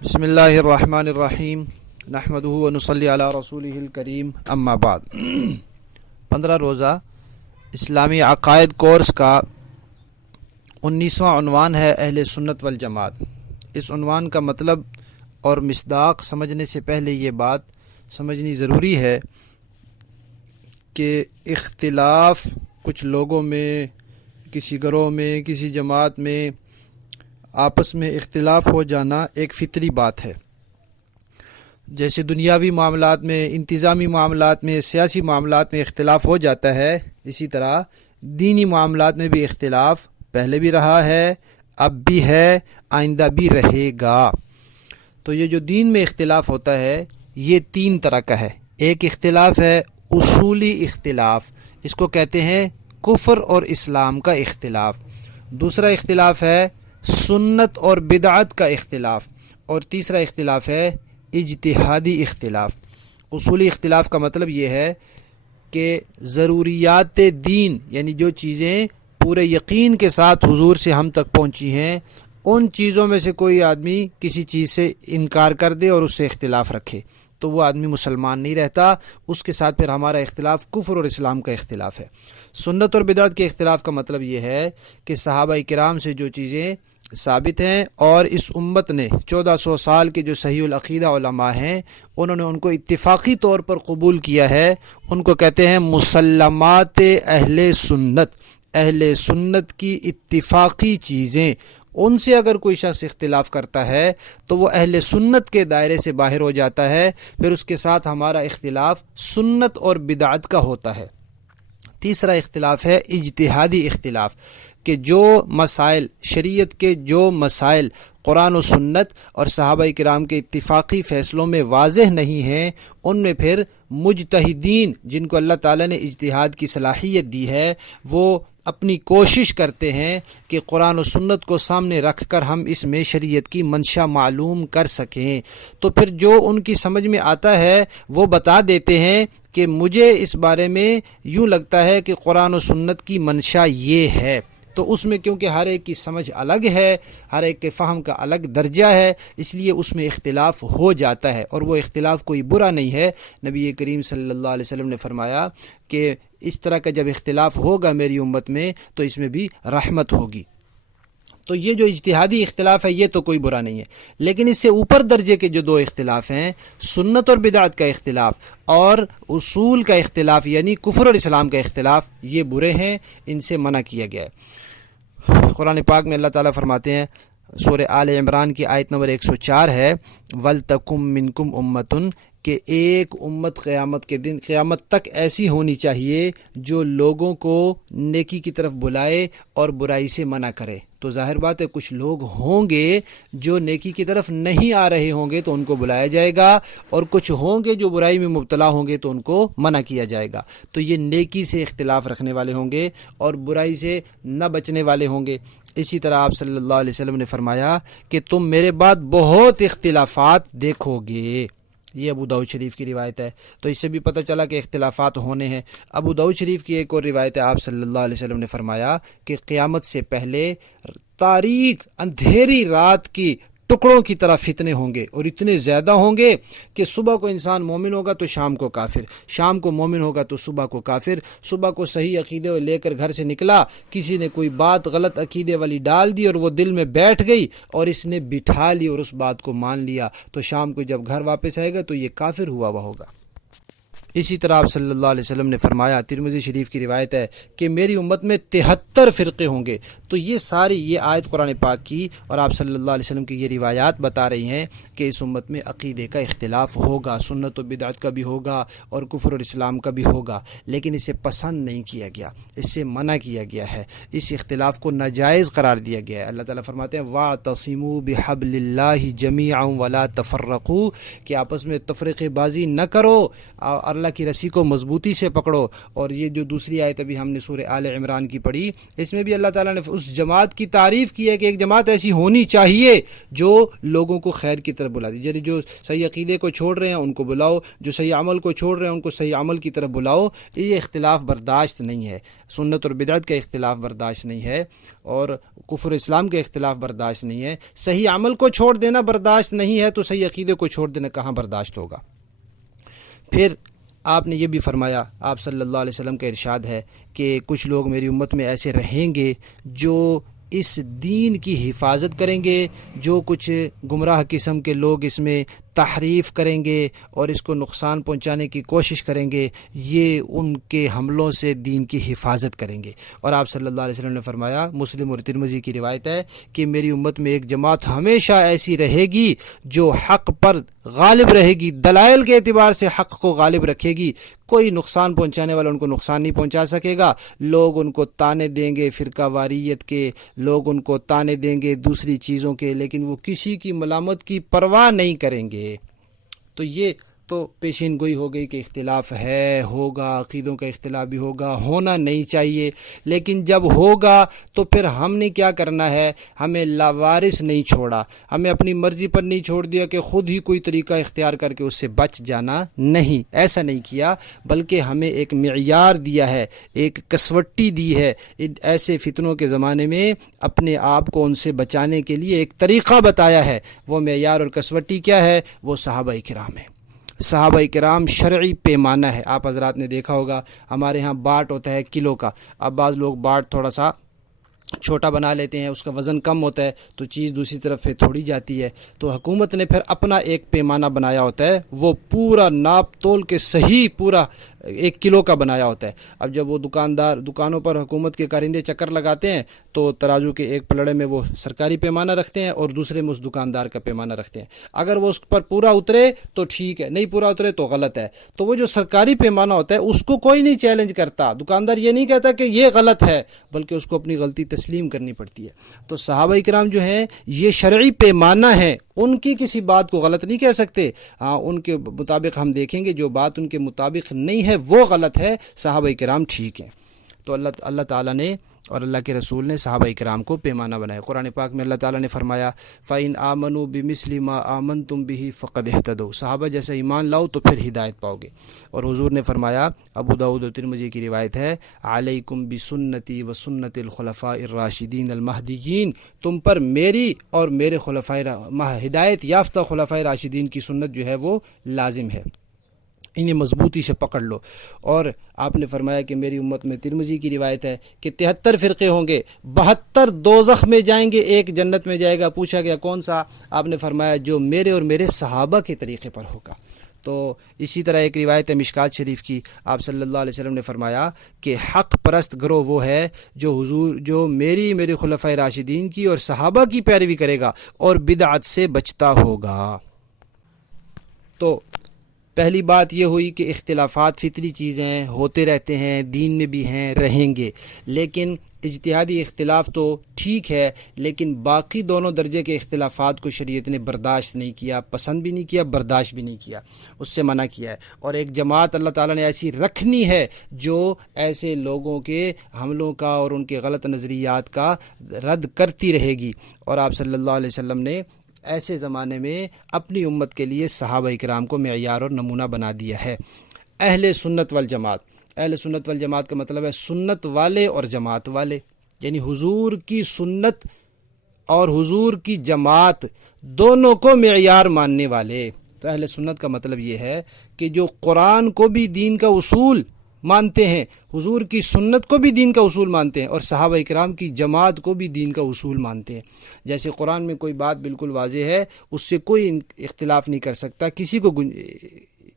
بسم اللہ الرحمن الرحیم نحمدہ ونصلی علی رسولہ الکریم اما بعد 15 روزہ اسلامی عقائد کورس کا 19واں عنوان ہے اہل سنت والجماعت۔ اس عنوان کا مطلب اور مصداق سمجھنے سے پہلے یہ بات سمجھنی ضروری ہے کہ اختلاف کچھ لوگوں میں، کسی گروہ میں، کسی جماعت میں آپس میں اختلاف ہو جانا ایک فطری بات ہے۔ جیسے دنیاوی معاملات میں، انتظامی معاملات میں، سیاسی معاملات میں اختلاف ہو جاتا ہے، اسی طرح دینی معاملات میں بھی اختلاف پہلے بھی رہا ہے، اب بھی ہے، آئندہ بھی رہے گا۔ تو یہ جو دین میں اختلاف ہوتا ہے یہ 3 طرح کا ہے۔ ایک اختلاف ہے اصولی اختلاف، اس کو کہتے ہیں کفر اور اسلام کا اختلاف۔ دوسرا اختلاف ہے سنت اور بدعت کا اختلاف، اور تیسرا اختلاف ہے اجتہادی اختلاف۔ اصولی اختلاف کا مطلب یہ ہے کہ ضروریات دین، یعنی جو چیزیں پورے یقین کے ساتھ حضور سے ہم تک پہنچی ہیں، ان چیزوں میں سے کوئی آدمی کسی چیز سے انکار کر دے اور اس سے اختلاف رکھے تو وہ آدمی مسلمان نہیں رہتا، اس کے ساتھ پھر ہمارا اختلاف کفر اور اسلام کا اختلاف ہے۔ سنت اور بدعت کے اختلاف کا مطلب یہ ہے کہ صحابہ کرام سے جو چیزیں ثابت ہیں اور اس امت نے 1400 سال کے جو صحیح العقیدہ علماء ہیں انہوں نے ان کو اتفاقی طور پر قبول کیا ہے، ان کو کہتے ہیں مسلمات اہل سنت۔ اہل سنت کی اتفاقی چیزیں، ان سے اگر کوئی شخص اختلاف کرتا ہے تو وہ اہل سنت کے دائرے سے باہر ہو جاتا ہے، پھر اس کے ساتھ ہمارا اختلاف سنت اور بدعت کا ہوتا ہے۔ تیسرا اختلاف ہے اجتہادی اختلاف، کہ جو مسائل، شریعت کے جو مسائل قرآن و سنت اور صحابہ کرام کے اتفاقی فیصلوں میں واضح نہیں ہیں، ان میں پھر مجتہدین جن کو اللہ تعالیٰ نے اجتہاد کی صلاحیت دی ہے، وہ اپنی کوشش کرتے ہیں کہ قرآن و سنت کو سامنے رکھ کر ہم اس میں شریعت کی منشا معلوم کر سکیں۔ تو پھر جو ان کی سمجھ میں آتا ہے وہ بتا دیتے ہیں کہ مجھے اس بارے میں یوں لگتا ہے کہ قرآن و سنت کی منشا یہ ہے۔ تو اس میں کیونکہ ہر ایک کی سمجھ الگ ہے، ہر ایک کے فہم کا الگ درجہ ہے، اس لیے اس میں اختلاف ہو جاتا ہے، اور وہ اختلاف کوئی برا نہیں ہے۔ نبی کریم صلی اللہ علیہ وسلم نے فرمایا کہ اس طرح کا جب اختلاف ہوگا میری امت میں تو اس میں بھی رحمت ہوگی۔ تو یہ جو اجتہادی اختلاف ہے یہ تو کوئی برا نہیں ہے، لیکن اس سے اوپر درجے کے جو 2 اختلاف ہیں، سنت اور بدعت کا اختلاف اور اصول کا اختلاف یعنی کفر اور اسلام کا اختلاف، یہ برے ہیں، ان سے منع کیا گیا ہے۔ قرآن پاک میں اللہ تعالیٰ فرماتے ہیں، سورہ آل عمران کی آیت نمبر 104 ہے، وَلْتَكُمْ مِنْكُمْ أُمَّةٌ، کہ ایک امت قیامت کے دن، قیامت تک ایسی ہونی چاہیے جو لوگوں کو نیکی کی طرف بلائے اور برائی سے منع کرے۔ تو ظاہر بات ہے کچھ لوگ ہوں گے جو نیکی کی طرف نہیں آ رہے ہوں گے تو ان کو بلایا جائے گا، اور کچھ ہوں گے جو برائی میں مبتلا ہوں گے تو ان کو منع کیا جائے گا۔ تو یہ نیکی سے اختلاف رکھنے والے ہوں گے اور برائی سے نہ بچنے والے ہوں گے۔ اسی طرح آپ صلی اللہ علیہ وسلم نے فرمایا کہ تم میرے بعد بہت اختلافات دیکھو گے۔ یہ ابو داؤد شریف کی روایت ہے، تو اس سے بھی پتہ چلا کہ اختلافات ہونے ہیں۔ ابو داؤد شریف کی ایک اور روایت ہے، آپ صلی اللہ علیہ وسلم نے فرمایا کہ قیامت سے پہلے تاریک اندھیری رات کی ٹکڑوں کی طرح فتنے ہوں گے، اور اتنے زیادہ ہوں گے کہ صبح کو انسان مومن ہوگا تو شام کو کافر، شام کو مومن ہوگا تو صبح کو کافر، صبح کو صحیح عقیدے لے کر گھر سے نکلا، کسی نے کوئی بات غلط عقیدے والی ڈال دی اور وہ دل میں بیٹھ گئی اور اس نے بٹھا لی اور اس بات کو مان لیا، تو شام کو جب گھر واپس آئے گا تو یہ کافر ہوا ہوگا۔ اسی طرح آپ صلی اللہ علیہ وسلم نے فرمایا، ترمذی شریف کی روایت ہے کہ میری امت میں 73 فرقے ہوں گے۔ تو یہ ساری یہ آیت قرآن پاک کی اور آپ صلی اللہ علیہ وسلم کی یہ روایات بتا رہی ہیں کہ اس امت میں عقیدے کا اختلاف ہوگا، سنت و بدعت کا بھی ہوگا اور کفر اور اسلام کا بھی ہوگا، لیکن اسے پسند نہیں کیا گیا، اس سے منع کیا گیا ہے، اس اختلاف کو ناجائز قرار دیا گیا ہے۔ اللہ تعالیٰ فرماتے ہیں وَاعْتَصِمُوا بِحَبْلِ اللَّهِ جَمِيعًا وَلَا تَفَرَّقُوا، کہ آپس میں تفرقے بازی نہ کرو، اور اللہ اللہ کی رسی کو مضبوطی سے پکڑو۔ اور یہ جو دوسری آیت ابھی ہم نے سورہ آل عمران کی پڑھی، اس میں بھی اللہ تعالیٰ نے اس جماعت کی تعریف کی ہے کہ ایک جماعت ایسی ہونی چاہیے جو لوگوں کو خیر کی طرف بلاتی، یعنی جو صحیح عقیدے کو چھوڑ رہے ہیں ان کو بلاؤ، جو صحیح عمل کو چھوڑ رہے ہیں ان کو صحیح عمل کی طرف بلاؤ۔ یہ اختلاف برداشت نہیں ہے، سنت اور بدعت کا اختلاف برداشت نہیں ہے، اور کفر اسلام کا اختلاف برداشت نہیں ہے۔ صحیح عمل کو چھوڑ دینا برداشت نہیں ہے تو صحیح عقیدے کو چھوڑ دینا کہاں برداشت ہوگا؟ پھر آپ نے یہ بھی فرمایا، آپ صلی اللہ علیہ وسلم کا ارشاد ہے کہ کچھ لوگ میری امت میں ایسے رہیں گے جو اس دین کی حفاظت کریں گے، جو کچھ گمراہ قسم کے لوگ اس میں تحریف کریں گے اور اس کو نقصان پہنچانے کی کوشش کریں گے، یہ ان کے حملوں سے دین کی حفاظت کریں گے۔ اور آپ صلی اللہ علیہ وسلم نے فرمایا، مسلم اور ترمذی کی روایت ہے کہ میری امت میں ایک جماعت ہمیشہ ایسی رہے گی جو حق پر غالب رہے گی، دلائل کے اعتبار سے حق کو غالب رکھے گی، کوئی نقصان پہنچانے والا ان کو نقصان نہیں پہنچا سکے گا۔ لوگ ان کو تانے دیں گے فرقہ واریت کے، لوگ ان کو تانے دیں گے دوسری چیزوں کے، لیکن وہ کسی کی ملامت کی پرواہ نہیں کریں گے۔ تو یہ تو پیشین گوئی ہو گئی کہ اختلاف ہے، ہوگا، عقیدوں کا اختلاف بھی ہوگا، ہونا نہیں چاہیے، لیکن جب ہوگا تو پھر ہم نے کیا کرنا ہے؟ ہمیں لاوارث نہیں چھوڑا، ہمیں اپنی مرضی پر نہیں چھوڑ دیا کہ خود ہی کوئی طریقہ اختیار کر کے اس سے بچ جانا، نہیں، ایسا نہیں کیا، بلکہ ہمیں ایک معیار دیا ہے، ایک کسوٹی دی ہے، ایسے فتنوں کے زمانے میں اپنے آپ کو ان سے بچانے کے لیے ایک طریقہ بتایا ہے۔ وہ معیار اور کسوٹی کیا ہے؟ وہ صحابہ کرام ہے۔ صحابہ کرام شرعی پیمانہ ہے۔ آپ حضرات نے دیکھا ہوگا ہمارے ہاں باٹ ہوتا ہے کلو کا، اب بعض لوگ باٹ تھوڑا سا چھوٹا بنا لیتے ہیں، اس کا وزن کم ہوتا ہے تو چیز دوسری طرف پھر تھوڑی جاتی ہے، تو حکومت نے پھر اپنا ایک پیمانہ بنایا ہوتا ہے، وہ پورا ناپ تول کے صحیح پورا 1 کلو کا بنایا ہوتا ہے۔ اب جب وہ دکانوں پر حکومت کے کارندے چکر لگاتے ہیں تو ترازو کے ایک پلڑے میں وہ سرکاری پیمانہ رکھتے ہیں اور دوسرے میں اس دکاندار کا پیمانہ رکھتے ہیں۔ اگر وہ اس پر پورا اترے تو ٹھیک ہے، نہیں پورا اترے تو غلط ہے۔ تو وہ جو سرکاری پیمانہ ہوتا ہے اس کو کوئی نہیں چیلنج کرتا، دکاندار یہ نہیں کہتا کہ یہ غلط ہے، بلکہ اس کو اپنی غلطی تسلیم کرنی پڑتی ہے۔ تو صحابہ کرام جو ہیں یہ شرعی پیمانہ ہے، ان کی کسی بات کو غلط نہیں کہہ سکتے۔ ہاں، ان کے مطابق ہم دیکھیں گے جو بات ان کے مطابق نہیں ہے وہ غلط ہے، صحابہ کرام ٹھیک ہیں۔ تو اللہ تعالیٰ نے اور اللہ کے رسول نے صحابہ کرام کو پیمانہ بنایا۔ قرآن پاک میں اللہ تعالیٰ نے فرمایا فَإِنْ آمَنُوا بِمِثْلِ مَا آمَنْتُمْ بِهِ فَقَدْ اهْتَدَوْا، صحابہ جیسا ایمان لاؤ تو پھر ہدایت پاؤ گے۔ اور حضور نے فرمایا، ابو داؤد و ترمذی کی روایت ہے، علیکم بسنتی و سنت الخلفاء الراشدین المہدیین، تم پر میری اور میرے ہدایت یافتہ خلفاء راشدین کی سنت جو ہے وہ لازم ہے، انہیں مضبوطی سے پکڑ لو۔ اور آپ نے فرمایا کہ میری امت میں، ترمذی کی روایت ہے کہ 73 فرقے ہوں گے، 72 دوزخ میں جائیں گے، ایک جنت میں جائے گا۔ پوچھا گیا کون سا؟ آپ نے فرمایا جو میرے اور میرے صحابہ کے طریقے پر ہوگا۔ تو اسی طرح ایک روایت ہے مشکات شریف کی، آپ صلی اللہ علیہ وسلم نے فرمایا کہ حق پرست گروہ وہ ہے جو میرے خلفائے راشدین کی اور صحابہ کی پیروی کرے گا اور بدعت سے بچتا ہوگا۔ تو پہلی بات یہ ہوئی کہ اختلافات فطری چیزیں ہوتے رہتے ہیں، دین میں بھی ہیں، رہیں گے، لیکن اجتہادی اختلاف تو ٹھیک ہے، لیکن باقی دونوں درجے کے اختلافات کو شریعت نے برداشت نہیں کیا، پسند بھی نہیں کیا، برداشت بھی نہیں کیا، اس سے منع کیا ہے۔ اور ایک جماعت اللہ تعالیٰ نے ایسی رکھنی ہے جو ایسے لوگوں کے حملوں کا اور ان کے غلط نظریات کا رد کرتی رہے گی۔ اور آپ صلی اللہ علیہ وسلم نے ایسے زمانے میں اپنی امت کے لیے صحابہ کرام کو معیار اور نمونہ بنا دیا ہے۔ اہل سنت والجماعت، اہل سنت والجماعت کا مطلب ہے سنت والے اور جماعت والے، یعنی حضور کی سنت اور حضور کی جماعت دونوں کو معیار ماننے والے۔ تو اہل سنت کا مطلب یہ ہے کہ جو قرآن کو بھی دین کا اصول مانتے ہیں، حضور کی سنت کو بھی دین کا اصول مانتے ہیں، اور صحابہ کرام کی جماعت کو بھی دین کا اصول مانتے ہیں۔ جیسے قرآن میں کوئی بات بالکل واضح ہے، اس سے کوئی اختلاف نہیں کر سکتا، کسی کو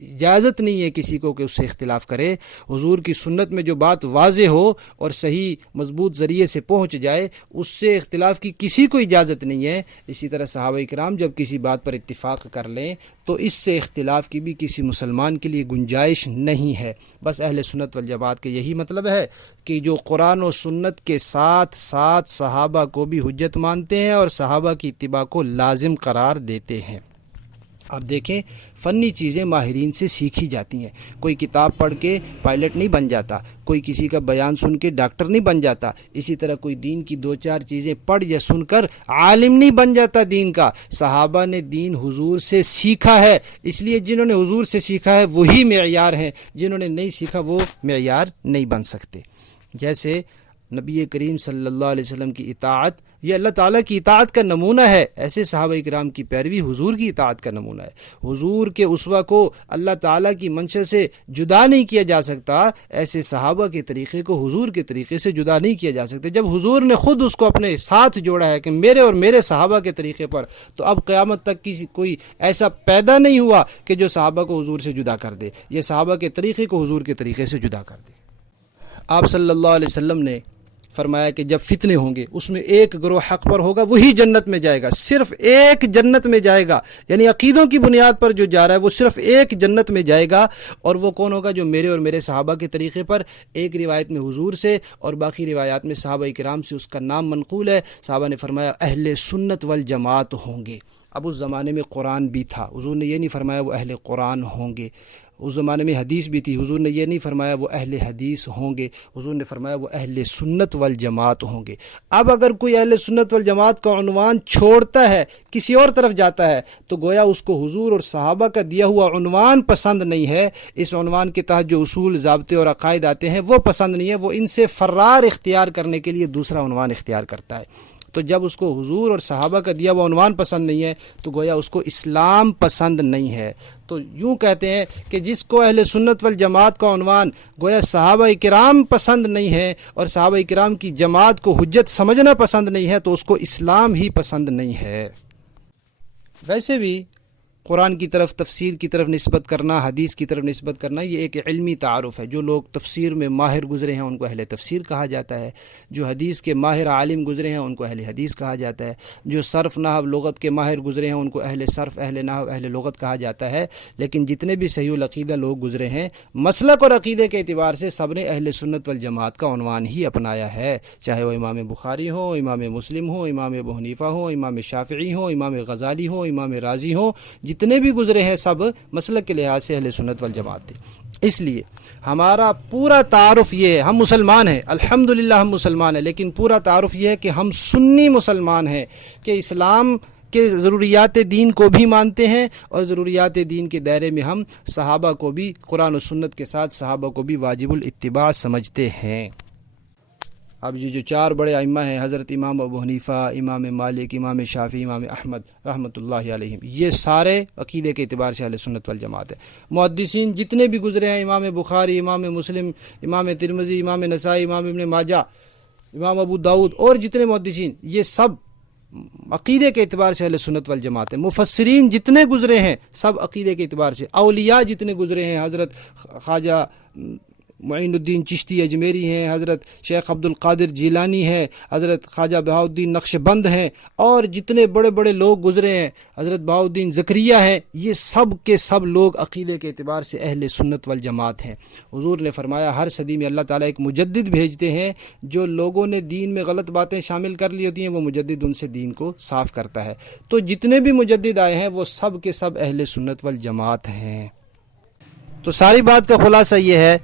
اجازت نہیں ہے کسی کو کہ اس سے اختلاف کرے۔ حضور کی سنت میں جو بات واضح ہو اور صحیح مضبوط ذریعے سے پہنچ جائے، اس سے اختلاف کی کسی کو اجازت نہیں ہے۔ اسی طرح صحابہ کرام جب کسی بات پر اتفاق کر لیں تو اس سے اختلاف کی بھی کسی مسلمان کے لیے گنجائش نہیں ہے۔ بس اہل سنت والجماعت کے یہی مطلب ہے کہ جو قرآن و سنت کے ساتھ ساتھ صحابہ کو بھی حجت مانتے ہیں اور صحابہ کی اتباع کو لازم قرار دیتے ہیں۔ آپ دیکھیں فنی چیزیں ماہرین سے سیکھی جاتی ہیں. کوئی کتاب پڑھ کے پائلٹ نہیں بن جاتا, کوئی کسی کا بیان سن کے ڈاکٹر نہیں بن جاتا, اسی طرح کوئی دین کی 2-4 چیزیں پڑھ یا سن کر عالم نہیں بن جاتا دین کا. صحابہ نے دین حضور سے سیکھا ہے, اس لیے جنہوں نے حضور سے سیکھا ہے وہی معیار ہیں, جنہوں نے نہیں سیکھا وہ معیار نہیں بن سکتے. جیسے نبی کریم صلی اللہ علیہ وسلم کی اطاعت یہ اللہ تعالیٰ کی اطاعت کا نمونہ ہے, ایسے صحابہ کرام کی پیروی حضور کی اطاعت کا نمونہ ہے. حضور کے اسوہ کو اللہ تعالیٰ کی منشا سے جدا نہیں کیا جا سکتا, ایسے صحابہ کے طریقے کو حضور کے طریقے سے جدا نہیں کیا جا سکتا. جب حضور نے خود اس کو اپنے ساتھ جوڑا ہے کہ میرے اور میرے صحابہ کے طریقے پر, تو اب قیامت تک کی کوئی ایسا پیدا نہیں ہوا کہ جو صحابہ کو حضور سے جدا کر دے, یہ صحابہ کے طریقے کو حضور کے طریقے سے جدا کر دے. آپ صلی اللہ علیہ وسلم نے فرمایا کہ جب فتنے ہوں گے اس میں ایک گروہ حق پر ہوگا, وہی جنت میں جائے گا, صرف ایک جنت میں جائے گا. یعنی عقیدوں کی بنیاد پر جو جا رہا ہے وہ صرف ایک جنت میں جائے گا, اور وہ کون ہوگا؟ جو میرے اور میرے صحابہ کے طریقے پر, ایک روایت میں حضور سے اور باقی روایات میں صحابہ کرام سے اس کا نام منقول ہے. صحابہ نے فرمایا اہل سنت والجماعت ہوں گے. اب اس زمانے میں قرآن بھی تھا, حضور نے یہ نہیں فرمایا وہ اہل قرآن ہوں گے. اس زمانے میں حدیث بھی تھی, حضور نے یہ نہیں فرمایا وہ اہل حدیث ہوں گے, حضور نے فرمایا وہ اہل سنت والجماعت ہوں گے. اب اگر کوئی اہل سنت والجماعت کا عنوان چھوڑتا ہے, کسی اور طرف جاتا ہے, تو گویا اس کو حضور اور صحابہ کا دیا ہوا عنوان پسند نہیں ہے. اس عنوان کے تحت جو اصول, ضابطے اور عقائد آتے ہیں وہ پسند نہیں ہے, وہ ان سے فرار اختیار کرنے کے لیے دوسرا عنوان اختیار کرتا ہے. تو جب اس کو حضور اور صحابہ کا دیا وہ عنوان پسند نہیں ہے تو گویا اس کو اسلام پسند نہیں ہے. تو یوں کہتے ہیں کہ جس کو اہل سنت والجماعت کا عنوان گویا صحابہ کرام پسند نہیں ہے اور صحابہ کرام کی جماعت کو حجت سمجھنا پسند نہیں ہے, تو اس کو اسلام ہی پسند نہیں ہے. ویسے بھی قرآن کی طرف, تفسیر کی طرف نسبت کرنا, حدیث کی طرف نسبت کرنا, یہ ایک علمی تعارف ہے. جو لوگ تفسیر میں ماہر گزرے ہیں ان کو اہل تفسیر کہا جاتا ہے, جو حدیث کے ماہر عالم گزرے ہیں ان کو اہل حدیث کہا جاتا ہے, جو صرف نحو لغت کے ماہر گزرے ہیں ان کو اہل صرف, اہل نحو, اہل لغت کہا جاتا ہے. لیکن جتنے بھی صحیح العقیدہ لوگ گزرے ہیں مسلک اور عقیدے کے اعتبار سے سب نے اہل سنت والجماعت کا عنوان ہی اپنایا ہے, چاہے وہ امام بخاری ہو, امام مسلم ہو, امام ابو حنیفہ ہو, امام شافعی ہو, امام غزالی ہو, امام رازی ہو, جتنے بھی گزرے ہیں سب مسلک کے لحاظ سے اہل سنت والجماعت تھے. اس لیے ہمارا پورا تعارف یہ ہے, ہم مسلمان ہیں الحمدللہ, ہم مسلمان ہیں, لیکن پورا تعارف یہ ہے کہ ہم سنی مسلمان ہیں, کہ اسلام کے ضروریات دین کو بھی مانتے ہیں اور ضروریات دین کے دائرے میں ہم صحابہ کو بھی, قرآن و سنت کے ساتھ صحابہ کو بھی واجب الاتباع سمجھتے ہیں. اب یہ جو 4 بڑے ائمہ ہیں, حضرت امام ابو حنیفہ, امام مالک, امام شافعی, امام احمد رحمۃ اللہ علیہم, یہ سارے عقیدے کے اعتبار سے اہل سنت والجماعت ہیں. محدثین جتنے بھی گزرے ہیں, امام بخاری, امام مسلم, امام ترمذی, امام نسائی, امام ابن ماجہ, امام ابو داؤد اور جتنے محدثین, یہ سب عقیدے کے اعتبار سے اہل سنت والجماعت ہیں. مفسرین جتنے گزرے ہیں سب عقیدے کے اعتبار سے, اولیاء جتنے گزرے ہیں, حضرت خواجہ معین الدین چشتی اجمیری ہیں, حضرت شیخ عبد القادر جیلانی ہے, حضرت خواجہ بہاؤالدین نقشبند ہیں, اور جتنے بڑے بڑے لوگ گزرے ہیں, حضرت بہاؤالدین زکریہ ہیں, یہ سب کے سب لوگ عقیدے کے اعتبار سے اہل سنت والجماعت ہیں. حضور نے فرمایا ہر صدی میں اللہ تعالیٰ ایک مجدد بھیجتے ہیں, جو لوگوں نے دین میں غلط باتیں شامل کر لی ہوتی ہیں وہ مجدد ان سے دین کو صاف کرتا ہے. تو جتنے بھی مجدد آئے ہیں وہ سب کے سب اہل سنت والجماعت ہیں. تو ساری بات کا خلاصہ یہ ہے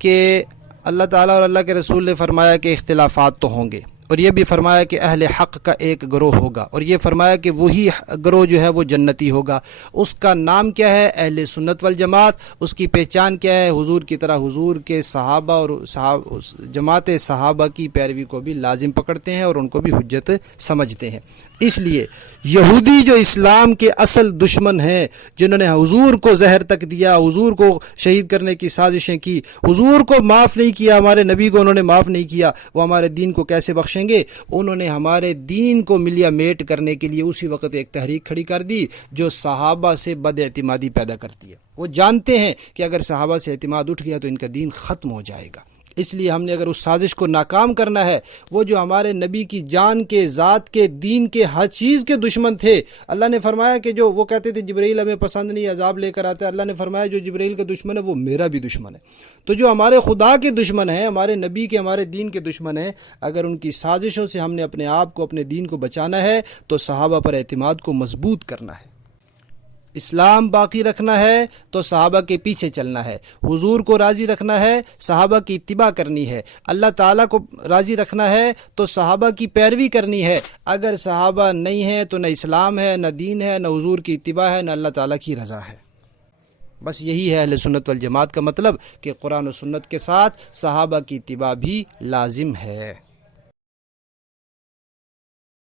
کہ اللہ تعالیٰ اور اللہ کے رسول نے فرمایا کہ اختلافات تو ہوں گے, اور یہ بھی فرمایا کہ اہل حق کا ایک گروہ ہوگا, اور یہ فرمایا کہ وہی گروہ جو ہے وہ جنتی ہوگا. اس کا نام کیا ہے؟ اہل سنت والجماعت. اس کی پہچان کیا ہے؟ حضور کی طرح حضور کے صحابہ اور جماعت صحابہ کی پیروی کو بھی لازم پکڑتے ہیں اور ان کو بھی حجت سمجھتے ہیں. اس لیے یہودی جو اسلام کے اصل دشمن ہیں, جنہوں نے حضور کو زہر تک دیا, حضور کو شہید کرنے کی سازشیں کی, حضور کو معاف نہیں کیا, ہمارے نبی کو انہوں نے معاف نہیں کیا, وہ ہمارے دین کو کیسے بخشیں گے؟ انہوں نے ہمارے دین کو ملیا میٹ کرنے کے لیے اسی وقت ایک تحریک کھڑی کر دی جو صحابہ سے بد اعتمادی پیدا کرتی ہے. وہ جانتے ہیں کہ اگر صحابہ سے اعتماد اٹھ گیا تو ان کا دین ختم ہو جائے گا. اس لیے ہم نے اگر اس سازش کو ناکام کرنا ہے, وہ جو ہمارے نبی کی جان کے, ذات کے, دین کے, ہر چیز کے دشمن تھے, اللہ نے فرمایا کہ جو وہ کہتے تھے جبرائیل ہمیں پسند نہیں, عذاب لے کر آتا ہے, اللہ نے فرمایا جو جبرائیل کا دشمن ہے وہ میرا بھی دشمن ہے. تو جو ہمارے خدا کے دشمن ہیں, ہمارے نبی کے, ہمارے دین کے دشمن ہیں, اگر ان کی سازشوں سے ہم نے اپنے آپ کو, اپنے دین کو بچانا ہے تو صحابہ پر اعتماد کو مضبوط کرنا ہے. اسلام باقی رکھنا ہے تو صحابہ کے پیچھے چلنا ہے، حضور کو راضی رکھنا ہے صحابہ کی اتباع کرنی ہے، اللہ تعالیٰ کو راضی رکھنا ہے تو صحابہ کی پیروی کرنی ہے۔ اگر صحابہ نہیں ہیں تو نہ اسلام ہے، نہ دین ہے، نہ حضور کی اتباع ہے، نہ اللہ تعالیٰ کی رضا ہے۔ بس یہی ہے اہل سنت والجماعت کا مطلب، کہ قرآن و سنت کے ساتھ صحابہ کی اتباع بھی لازم ہے۔